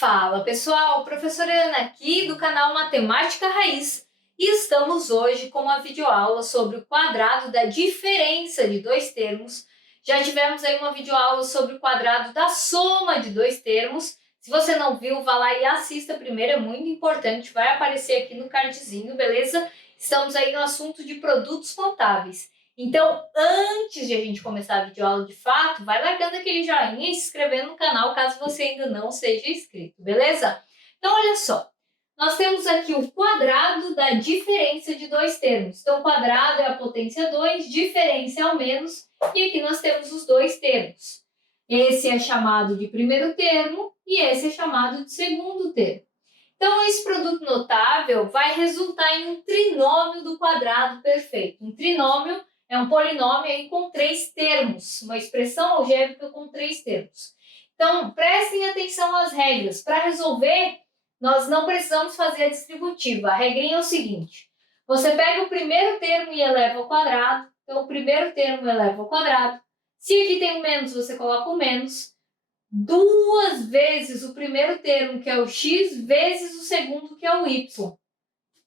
Fala pessoal, professora Ana aqui do canal Matemática Raiz e estamos hoje com uma videoaula sobre o quadrado da diferença de dois termos. Já tivemos aí uma videoaula sobre o quadrado da soma de dois termos. Se você não viu, vá lá e assista primeiro, é muito importante, vai aparecer aqui no cardzinho, beleza? Estamos aí no assunto de produtos notáveis. Então, antes de a gente começar a videoaula de fato, vai largando aquele joinha e se inscrevendo no canal caso você ainda não seja inscrito, beleza? Então, olha só, nós temos aqui o quadrado da diferença de dois termos. Então, quadrado é a potência 2, diferença é o menos, e aqui nós temos os dois termos. Esse é chamado de primeiro termo e esse é chamado de segundo termo. Então, esse produto notável vai resultar em um trinômio do quadrado perfeito. Um trinômio é um polinômio aí com três termos, uma expressão algébrica com três termos. Então, prestem atenção às regras. Para resolver, nós não precisamos fazer a distributiva. A regrinha é o seguinte: você pega o primeiro termo e eleva ao quadrado. Então, o primeiro termo eleva ao quadrado. Se aqui tem um menos, você coloca o menos. Duas vezes o primeiro termo, que é o x, vezes o segundo, que é o y,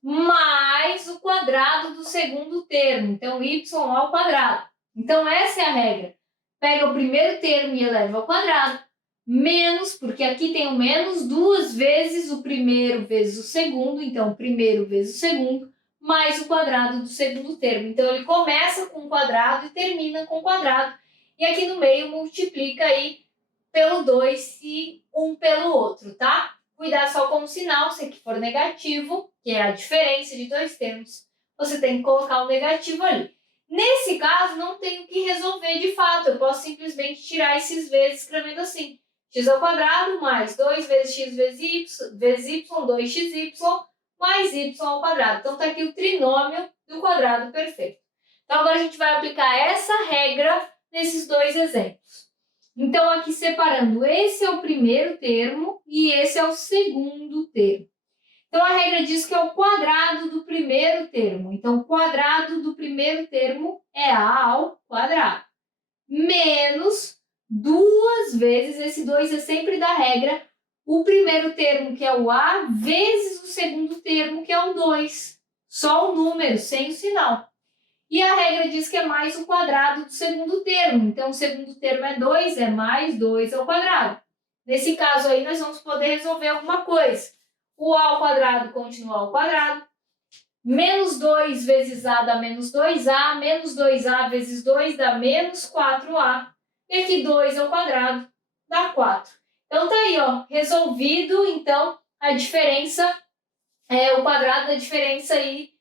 mais o quadrado do segundo termo, então y ao quadrado. Então essa é a regra. Pega o primeiro termo e eleva ao quadrado, menos, porque aqui tem o menos, duas vezes o primeiro vezes o segundo, então o primeiro vezes o segundo, mais o quadrado do segundo termo. Então ele começa com o quadrado e termina com o quadrado. E aqui no meio multiplica aí pelo 2 e um pelo outro, tá? Cuidar só com o sinal, se aqui for negativo, que é a diferença de dois termos, você tem que colocar o negativo ali. Nesse caso, não tenho que resolver de fato, eu posso simplesmente tirar esses vezes escrevendo assim: x ao quadrado mais 2 vezes x vezes y, 2xy, mais y ao quadrado. Então, está aqui o trinômio do quadrado perfeito. Então, agora a gente vai aplicar essa regra nesses dois exemplos. Então, aqui separando, esse é o primeiro termo e esse é o segundo termo. Então, a regra diz que é o quadrado do primeiro termo. Então, o quadrado do primeiro termo é a ao quadrado. Menos duas vezes, esse 2 é sempre da regra, o primeiro termo, que é o a, vezes o segundo termo, que é o 2. Só o número, sem o sinal. E a regra diz que é mais o quadrado do segundo termo. Então, o segundo termo é 2, é mais 2 ao quadrado. Nesse caso aí, nós vamos poder resolver alguma coisa. O a ao quadrado continua ao quadrado. Menos 2 vezes a dá menos 2a. Menos 2a vezes 2 dá menos 4a. E aqui 2 ao quadrado dá 4. Então, tá aí, ó, resolvido, então, a diferença, o quadrado da diferença aí,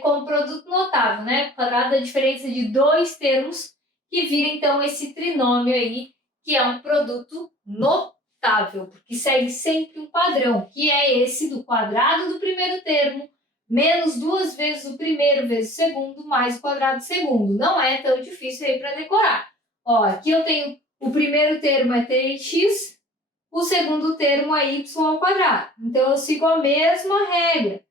com produto notável, né? Quadrado da diferença de dois termos, que vira então esse trinômio aí, que é um produto notável, porque segue sempre um padrão, que é esse do quadrado do primeiro termo, menos duas vezes o primeiro vezes o segundo, mais o quadrado do segundo. Não é tão difícil aí para decorar. Ó, aqui eu tenho o primeiro termo é 3x, o segundo termo é y ao quadrado. Então, eu sigo a mesma regra.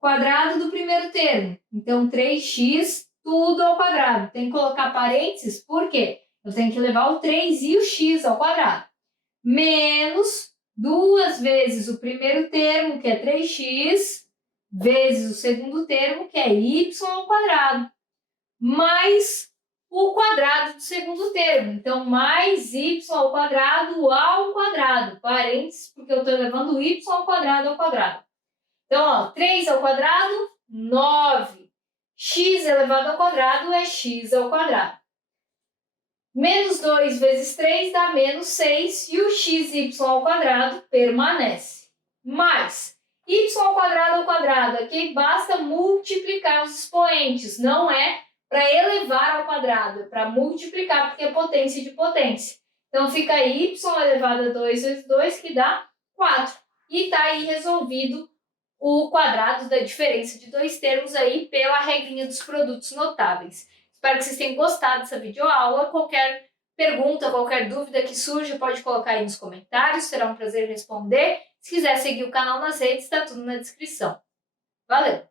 Quadrado do primeiro termo. Então, 3x, tudo ao quadrado. Tem que colocar parênteses, por quê? Eu tenho que levar o 3 e o x ao quadrado. Menos duas vezes o primeiro termo, que é 3x, vezes o segundo termo, que é y ao quadrado. Mais o quadrado do segundo termo. Então, mais y ao quadrado, parênteses, porque eu estou levando y ao quadrado. Então, ó, 3 ao quadrado, 9. X elevado ao quadrado é x ao quadrado. Menos 2 vezes 3 dá menos 6 e o xy ao quadrado permanece. Mais y ao quadrado, aqui basta multiplicar os expoentes, não é para elevar ao quadrado, é para multiplicar, porque é potência de potência. Então, fica y elevado a 2 vezes 2, que dá 4. E está aí resolvido o quadrado da diferença de dois termos aí pela regrinha dos produtos notáveis. Espero que vocês tenham gostado dessa videoaula. Qualquer pergunta, qualquer dúvida que surja, pode colocar aí nos comentários. Será um prazer responder. Se quiser seguir o canal nas redes, está tudo na descrição. Valeu!